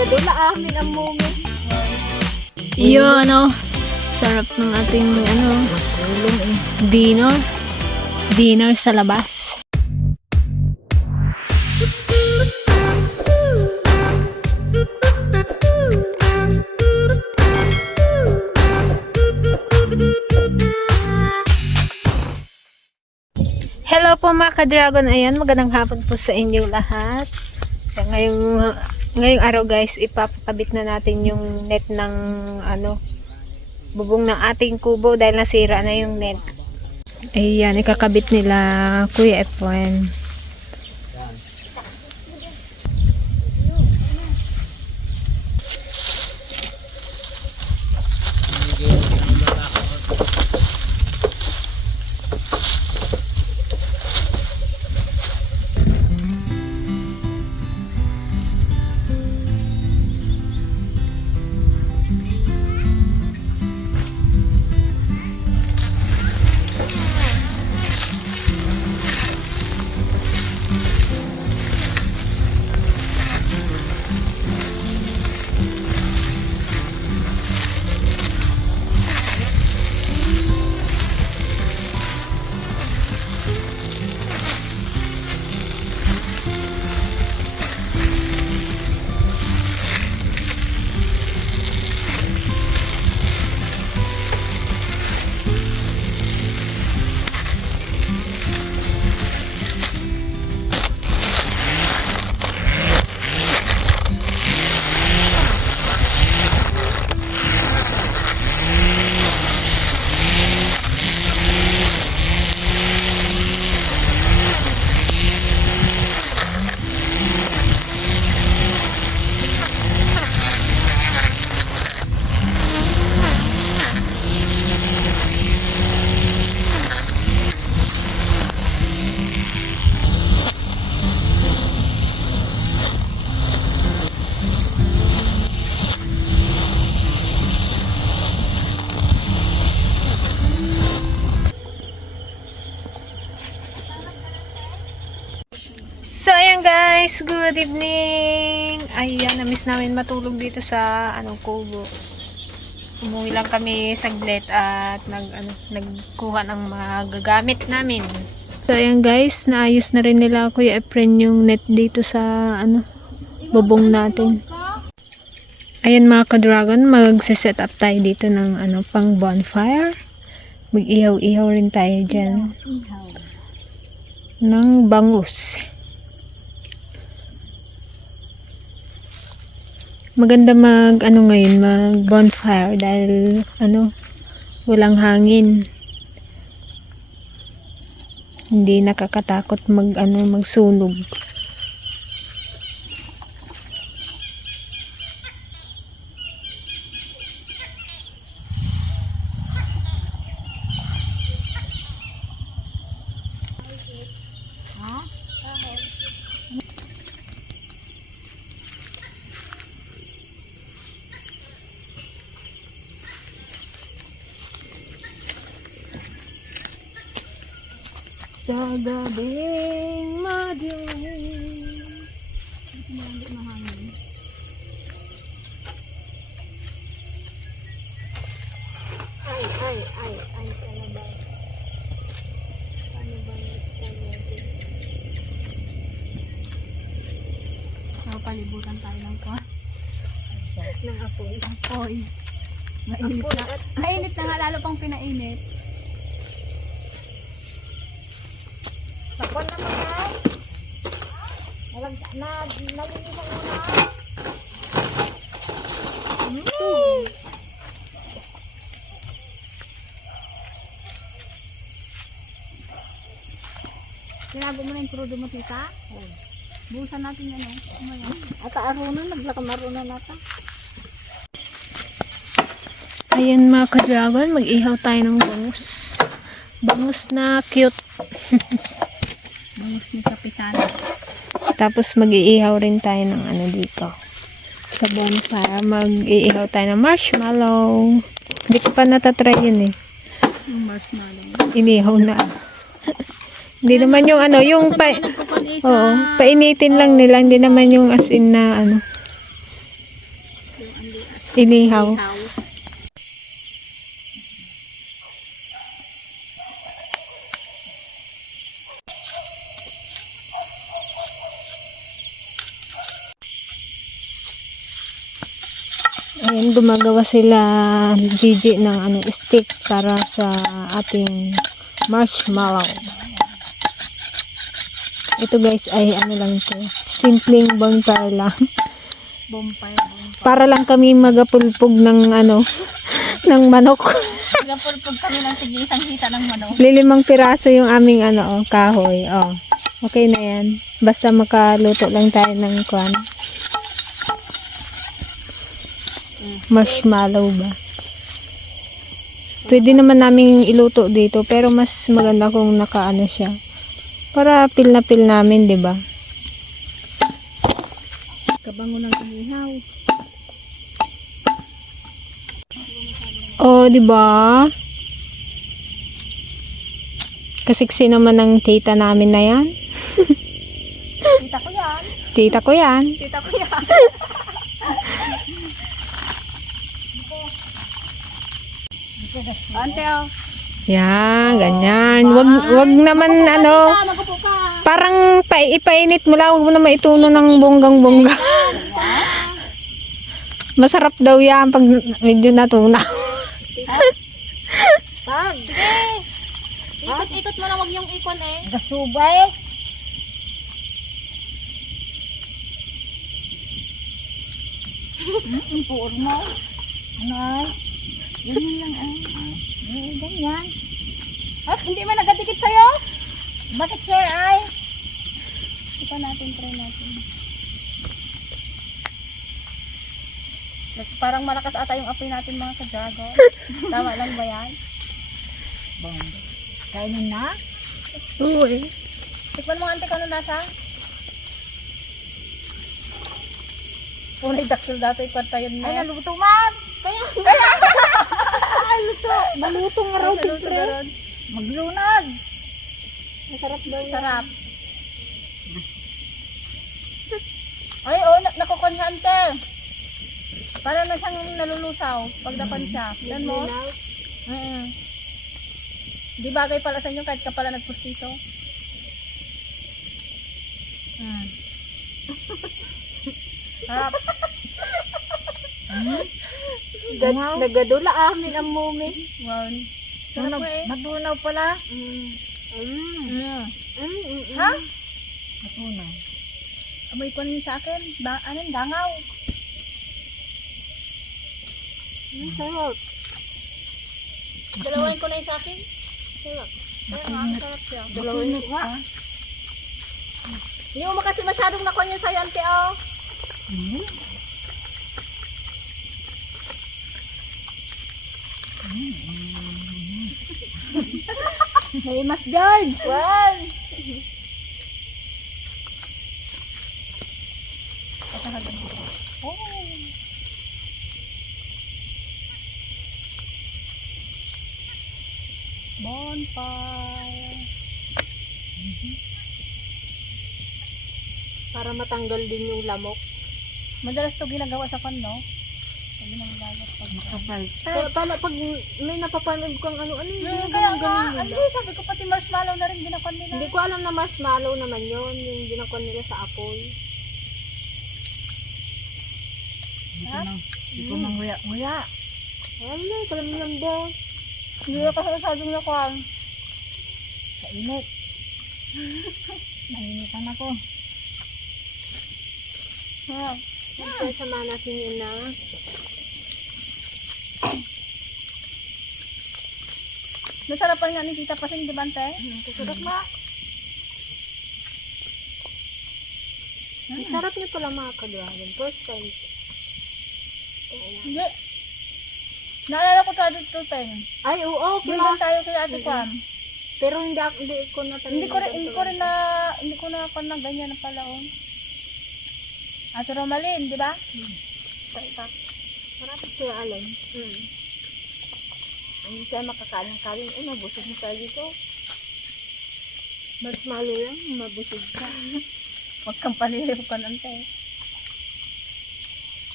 Nagadula amin ang moment. Iyo, ano, sarap ng ating, ano, eh. dinner. Dinner sa labas. Mga ka-dragon. Ayan, magandang hapon po sa inyo lahat. So, ngayong, ngayong araw guys, ipapakabit na natin yung net ng ano, bubong ng ating kubo dahil nasira na yung net. Ayan, ikakabit nila Kuya Efren. Guys, good evening. Ayan, na-miss namin matulog dito sa anong kubo. Umuwi lang kami saglit at nag, ano, nagkuha ng mga gagamit namin. So, ayan guys, naayos na rin nila Kuya Efren yung net dito sa ano, bubong natin. Ayan mga ka-dragon, magse-set up tayo dito ng ano, pang bonfire. Mag-ihaw-ihaw rin tayo dyan. Ng bangus. Maganda mag ano ngayon mag bonfire dahil ano walang hangin. Hindi nakakatakot mag ano magsunog gabing madilim Ay, ay, ay, ay, talaga. Paano ba natin? Napalibutan tayo ng pa Ng apoy. apoy mainit na mainit na nga lalo pang pinainit sakon naman ha. Nalag, na, nalinisan mo na. mm. Tinago mo na yung crudo mo, tita? Oo. Buhusan natin yan, oh. Umaya. At arunan, naglakamarunan nata. Ayan mga ka-dragon, mag-ihaw tayo ng bangus. Bangus na cute. bangus ni Kapitana. Tapos mag-iihaw rin tayo ng ano dito. Sa bonfire, mag-iihaw tayo ng marshmallow. Hindi ko pa natatry yun eh. marshmallow. Inihaw na. Hindi naman yung ano, yung pa... Oo, painitin lang nila. Hindi naman yung as in na ano. Inihaw. Ayan, gumagawa sila Gigi ng ano, stick para sa ating marshmallow. Ito guys ay ano lang to, simpleng bonfire lang. Bonfire. Para lang kami magapulpog ng ano, ng manok. Nagapulpog kami ng tigisang hita ng manok. Lilimang piraso yung aming ano, oh, kahoy. Oh. Okay na yan. Basta makaluto lang tayo ng kwan. Marshmallow ba? Pwede naman namin iluto dito pero mas maganda kung nakaano siya. Para pil na pil namin, 'di ba? Kabango ng inihaw. Oh, 'di ba? Kasiksi naman ng tita namin na 'yan. Kita ko yan. Tita ko 'yan. Kita ko yan. Ante oh. Yan, ganyan. Wag wag naman ano, parang pa ipainit mo lang, wag mo na maituno ng bonggang-bongga. Masarap daw yan pag medyo natunaw. Pag. Ikot-ikot mo na wag yung ikon eh. Gasubay. Hmm, puor mo. Ano ay? Ganyan lang ay. ay. Ganyan. Ah, hindi man nagkadikit sa'yo? Bakit sir ay? Ito natin, try natin. Parang malakas ata yung apoy natin mga kajago. Tama lang ba yan? Bomb. Kainin na? Eh. Tikman mo ante kung ano nasa? Punay daksil dati kwarta yun na. Ay, naluto man! Kaya, kaya! Ay, luto! Maluto nga raw, siyempre. Maglunag! Masarap daw Sarap. Ay, oh, na nakukon siya ante. Para na siyang nalulusaw pag dapan siya. Yan mo? Mm Di bagay pala sa inyo kahit ka pala nagpustiso. Mm. Sarap. Wow. Nagadula amin ang mumi. Wow. Sarap eh. Matunaw pala. Mm. Mm. Mm. Ha? Matunaw. Amoy ko sa akin. Ba ano, dangaw. Mm, sarap. Dalawain ko na yung sa akin. Sarap. Ay, nga, ang sarap siya. Dalawin mo ka. Hindi mo kasi masyadong nakuha niya sa'yo, ante, oh. Hey, Mas George! Well! Oh. Bonfire. Para matanggal din yung lamok. Madalas to ginagawa sa pan, no? Ng gagat pag may napapanood kang ano, ano yung Hmm, ginagawa kaya nga, ano, sabi ko pati marshmallow na rin ginapan nila. Hindi ko alam na marshmallow naman yon yung ginakon nila sa apoy. Dito nang, dito nang nguya-nguya. Wala, kalam ba? Hindi na kasi masyadong nakuha. Kainit. Nainitan ako. Ha. Siyempre, sama natin yun na. Nasarapan nga ni Tita Pasing, di ba, ante? Sarap ma. Ang sarap niya pala mga ka-dragon. First time. Hindi. Naalala ko tayo dito, Teng. Ay, oo, Doon pala. tayo kay Ate Pam. Pero hindi, ako, hindi ko na talaga. Hindi ko rin, hindi ko rin na, hindi ko na pa na ganyan na pala, oh. Ate Romalyn, di ba? Sarap siya, Alan. Mm. Hindi siya makakain ng kanin. Eh, mabusog na tayo dito. Mas malo lang, mabusog ka. Huwag kang paliliw ka ng te.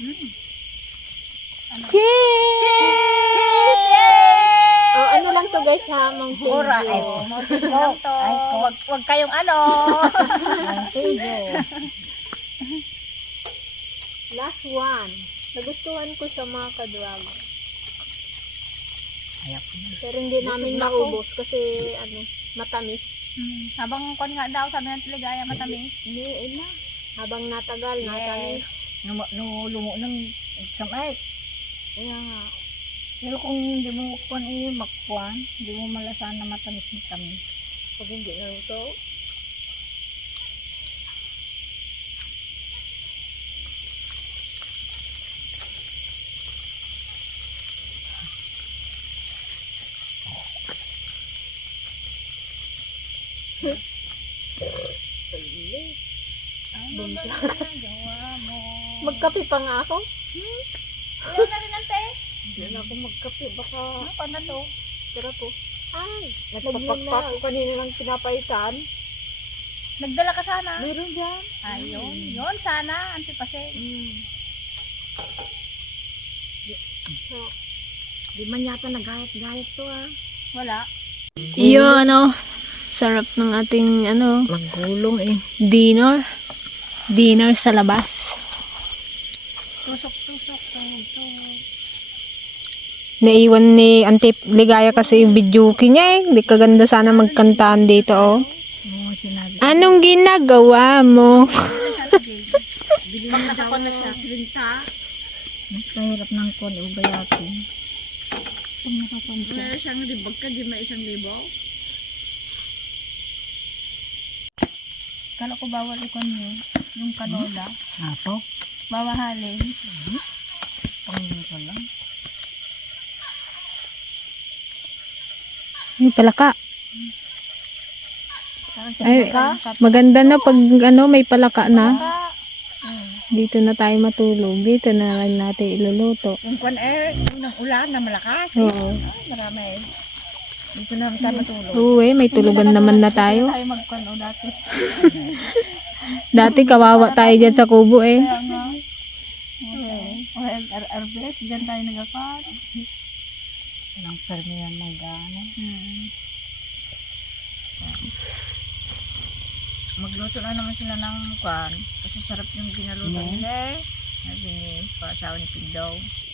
Mm. Cheers! Oh, ano lang to guys ha, Mountain Mura, Dew. ay, Mountain Dew lang to. Wag, wag kayong ano. Mountain Dew. Last one. Nagustuhan ko sa mga kadragon. Ayak. Pero hindi namin na ako. maubos kasi ano, matamis. Hmm. Habang kon nga daw, sabi ng tiligaya matamis. Hindi, ina. Habang natagal, natamis. Nung lumo ng samay. Kaya nga. Pero kung hindi mo kuan eh, magkuan, hindi mo malasan na matamis na kami. Pag hindi na ito. Ano ba nagawa mo? Magkape pa nga ako. Ayaw na rin ante. Hindi na ako magkape. Baka Ano pa na to? tira po. Ay, Nagpapakpak ko kanina ng pinapaitan. Nagdala ka sana. Meron dyan. Ayun. Yun sana. Ante pase. Mm. Di man yata nagayat-gayat to ah. Wala. Iyo, ano, sarap ng ating, ano, Magulong eh. dinner. Dinner sa labas. Tusok-tusok. Tusok. Naiwan ni Auntie Ligaya kasi yung videoke niya eh. Hindi kaganda sana magkantaan dito, oh. Oo, sinabi. Anong ginagawa mo? Pag nakakon na siya. Mas kahirap ng kuan o gayatin. Kung nakakuan siya. Meron siyang libag ka, di may isang libo. Kala ko bawal ikon yun. Yung kanola. Apo, Bawahalin. pang ko lang. Yung palaka. Ay, maganda na pag ano, may palaka na. Ka. Dito na tayo matulog. Dito na lang natin iluluto. Yung kwan eh, unang ulan na malakas. Oo. Ay, marami. Dito na tayo matulog. Oo eh, may tulugan naman na tayo. Tayo magkwan o dati. Dati kawawa tayo dyan sa kubo eh. Kaya nga. O, arbes, dyan tayo nagakwan. Nang permi yan mag ano. Hmm. Magluto na naman sila ng kuan. Kasi sarap yung ginaluto nila eh. Sabi ni pasawa ni Pigdaw.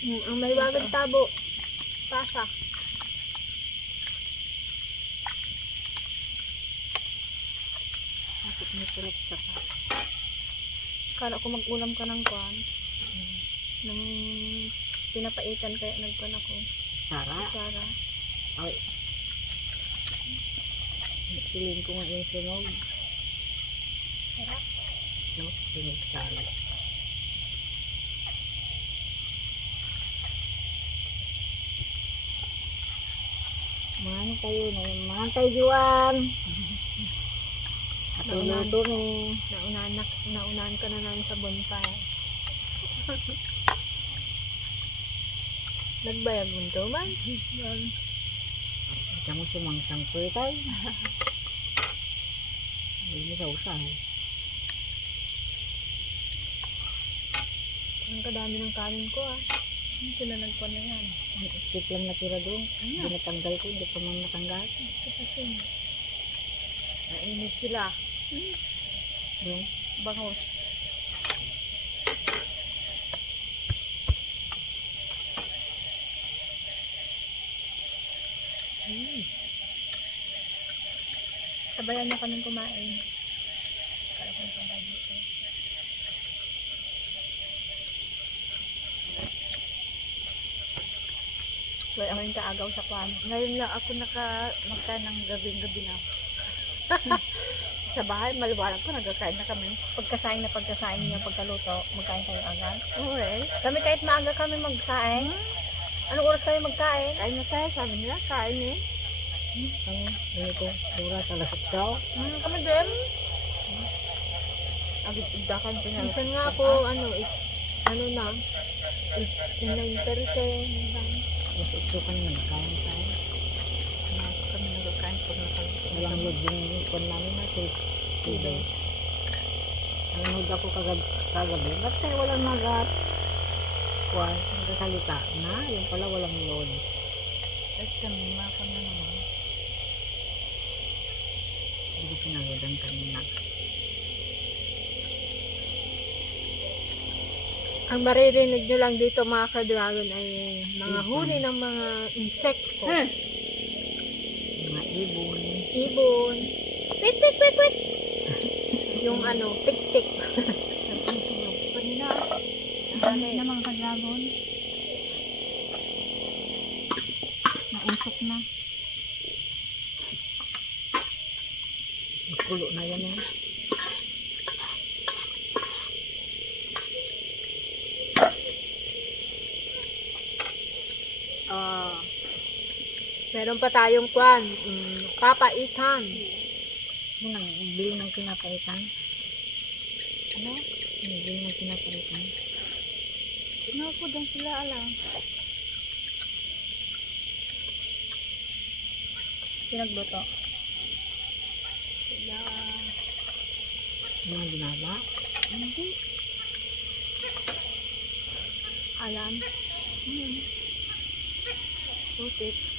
Mm, ang may bagong tabo. Pasa. Bakit may sarap sa Kala ko mag-ulam ka ng kwan. Nang pinapaitan kaya nagkwan ako. Sara? Sara. Ay. Piling ko nga yung sunog. Sarap. No, sunog sala. Mahal tayo na yung mahal tayo Juan. At luto ni. Naunahan, na, naunahan ka na namin sa bonfire. Nagbayag mo ito man? Kamu sumangsang po tayo. Hindi sa usay. Ang kadami ng kanin ko ah. Hindi sila nagkwan na yan. Isip lang natira doon. Hindi natanggal ko, hindi pa man natanggal. Kasi Mainit sila. Doon. Bangos. Sabayan niyo kaming kumain. Kaya ko dito. Wala akong kaagaw sa kwan. Ngayon lang ako naka magkain ng gabing-gabi na. sa bahay, maliwanag ko, nagkakain na kami. Pagkasaing na pagkasaing niyo, pagkaluto, magkain kayo agad. Oo eh. Kami kahit maaga kami magsaing. Anong oras kami magkain? Kain na tayo, sabi nila, kain eh. Ito, surat alas daw. Hmm, kami din. Agit-igdakan ko na. Minsan nga ako, ano, it, ano na, it, in 9.30, Mas ito ka naman, kain tayo. Umaga kami nagkakain pag nakaluto. Walang load yung kwan namin na tape. Tido. Nanood ako kagabi. kagabi. Ba't tayo walang magat? Kwan, nagkasalita na. Yung pala walang load. Tapos kami, maka na naman. Hindi ko pinaloadan kanina. Ang maririnig nyo lang dito mga ka-dragon ay mga huli ng mga insekto. Mga ibon. Ibon. Wait, wait, wait, wait. Yung ano, tik-tik. Kanina, Galit na mga ka-dragon. Nausok na. Kulo na yan eh. Ah. Meron pa tayong kwan. Mm, papaitan. Yun ang bili ng pinapaitan. Ano? Bili ng pinapaitan. Ano po doon sila alam? Pinagluto. Mga ginaba. Hindi. Alam. Hmm. Putik.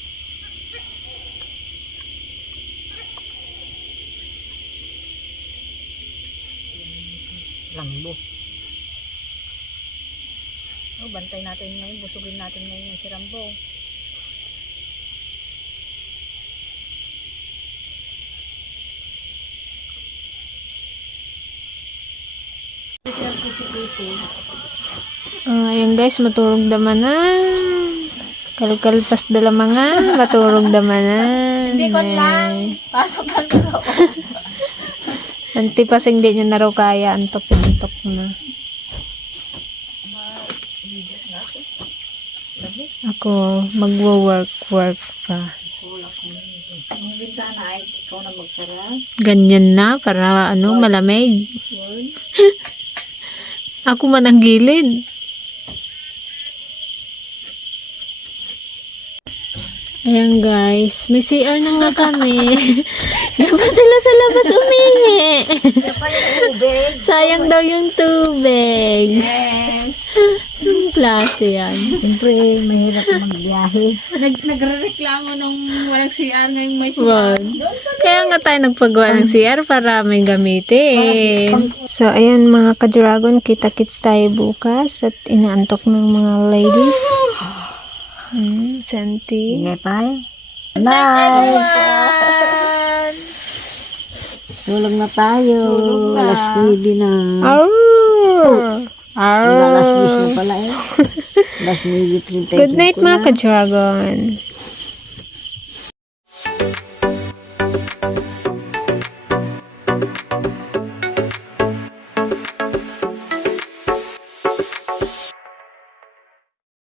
Langbo. Oh, bantay natin ngayon. Busugin natin ngayon yung si Rambo. Ah, ayan guys, maturog naman na. Kalkalpas dala mga, maturog naman na. Hindi ko lang. Pasok lang ko. Antipasing di niya na raw kaya, antok-antok na. Ako, magwo-work-work pa. Yung bintana ay ikaw na magsara. Ganyan na, para ano, malamig. Ako man ang gilid. Ayan guys, may CR na nga kami. Ba sila sa labas umihi? Sayang daw yung tubig. Yes. Anong klase yan? Siyempre, mahirap magbiyahe. Nag nagrereklamo nung walang CR ngayong may Wag. Kaya nga tayo nagpagawa ng CR para may gamitin. So, ayan mga ka-dragon, kita-kits tayo bukas at inaantok ng mga ladies. Hmm, Santi. Sige pa Night! Tulog na tayo. Alas 9 na. Arr! Alas 10 Arr! na pala eh. Alas 9.30 Good night mga ka-dragon.